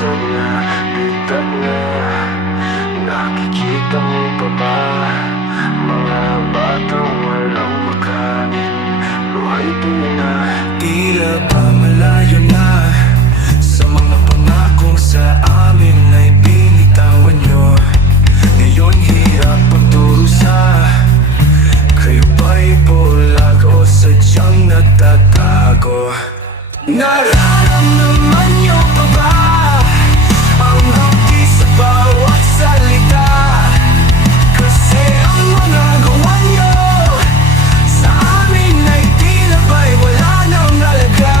sana bitag na. Nakikita mo pa ba mga batang walang makain, buhay na tila pa malayo na sa mga pangakong sa amin ay binitawan nyo. Ngayon hirap pagdurusa, kayo ba'y bulag o sadyang natatago? Nararamdaman nyo pa ba ang hapdi sa bawat salita? Kasi ang mga gawa nyo sa amin ay tila ba'y wala nang halaga.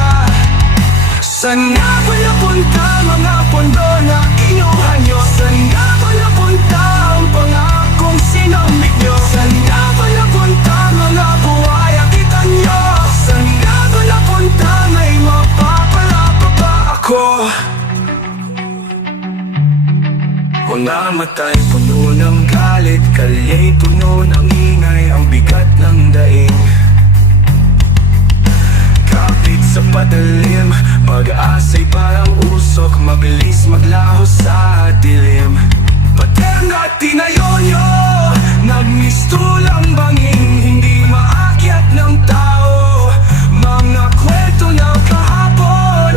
Saan nga ba napunta mga pondo na kinuha nyo? Saan nga ba napunta ang pangakong sinamit nyo? Saan nga ba napunta mga buhay akitan nyo? Saan nga ba napunta, may mapapala pa ba ako? Mga matay puno ng galit, kalya'y puno ng ingay, ang bigat ng daing kapit sa padalim, pag-aasa'y parang usok, mabilis maglaho sa dilim. Paterno at tinayo nyo, nagmistulang banging, hindi maakyat ng tao. Mga kwento ng kahapon,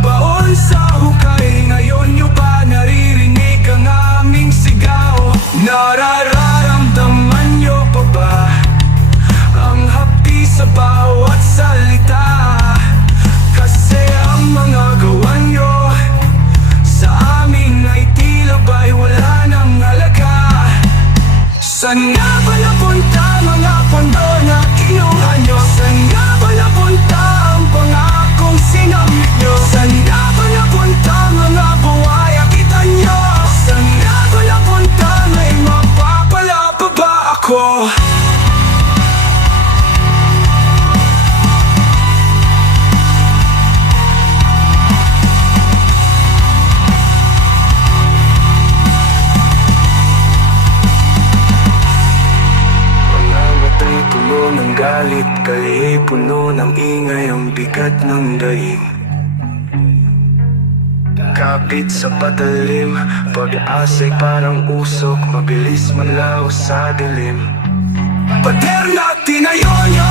baon sa hukay, ngayon nyo ba naririnig ang aming sigaw? Nararamdaman nyo pa ba ang hapdi sa bawat salita? Kasi ang mga gawa nyo sa amin ay tila ba'y wala nang halaga. Saan nga ba napunta mga pondo na kinuha nyo? Saan nga ba napunta ang pangakong sinamit nyo? Saan nga ba napunta mga buhay akitan nyo? Saan nga ba napunta, may mapapala pa ba ako? Puno ng galit, kalya'y puno ng ingay, ang bigat ng daing kapit sa patalim, pag-aasa'y parang usok, mabilis manlaho sa dilim. Paterno at tinayo nyo,